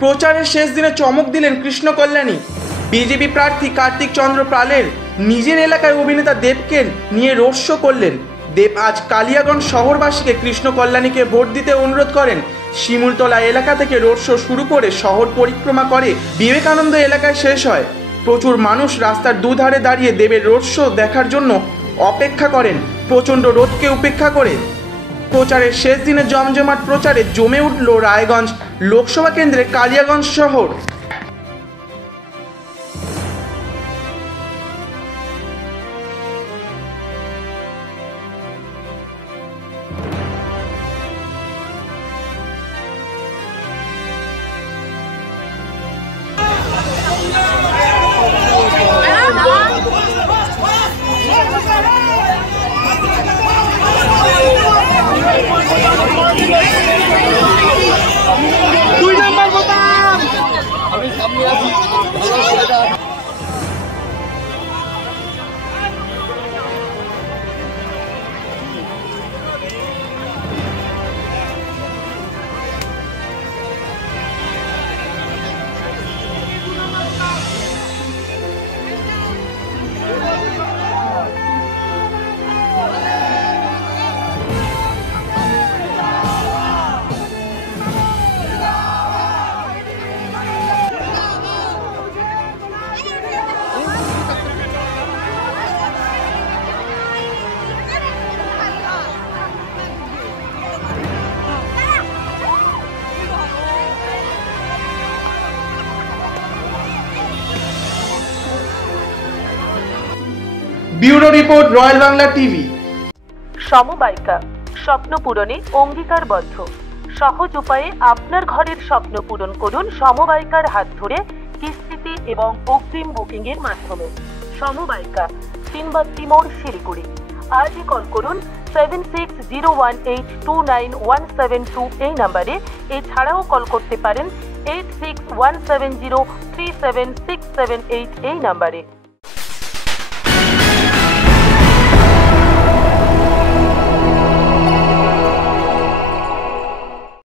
প্রচারের শেষ দিনে চমক দিলেন কৃষ্ণ কল্যাণী। বিজেপি প্রার্থী কার্তিক চন্দ্র পালের নিজের এলাকায় অভিনেতা দেবকে নিয়ে রোড শো করলেন। দেব আজ কালিয়াগঞ্জ শহরবাসীকে কৃষ্ণ কল্যাণীকে ভোট দিতে অনুরোধ করেন। শিমুলতলা এলাকা থেকে রোড শো শুরু করে শহর পরিক্রমা করে বিবেকানন্দ এলাকায় শেষ হয়। প্রচুর মানুষ রাস্তার দুধারে দাঁড়িয়ে দেবের রোড শো দেখার জন্য অপেক্ষা করেন। প্রচণ্ড রোদকে উপেক্ষা করে প্রচারের শেষ দিনে জমজমাট প্রচারে জমে উঠল রায়গঞ্জ লোকসভা কেন্দ্রের কালিয়াগঞ্জ শহর। Bureau report, royal Bangla TV. সমবায়িকা স্বপ্ন পূরণে অঙ্গীকারবদ্ধ। সহজ উপায়ে আপনার ঘরের স্বপ্ন পূরণ করুন সমবায়িকার হাত ধরে, কিস্তিতে এবং অগ্রিম বুকিং এর মাধ্যমে। সমবায়িকা, সিনবাত্তি মোড়, শিলিগুড়ি। আজই কল করুন 7601829172 এই নাম্বারে। এছাড়াও কল করতে পারেন 8617037678 এই নাম্বারে।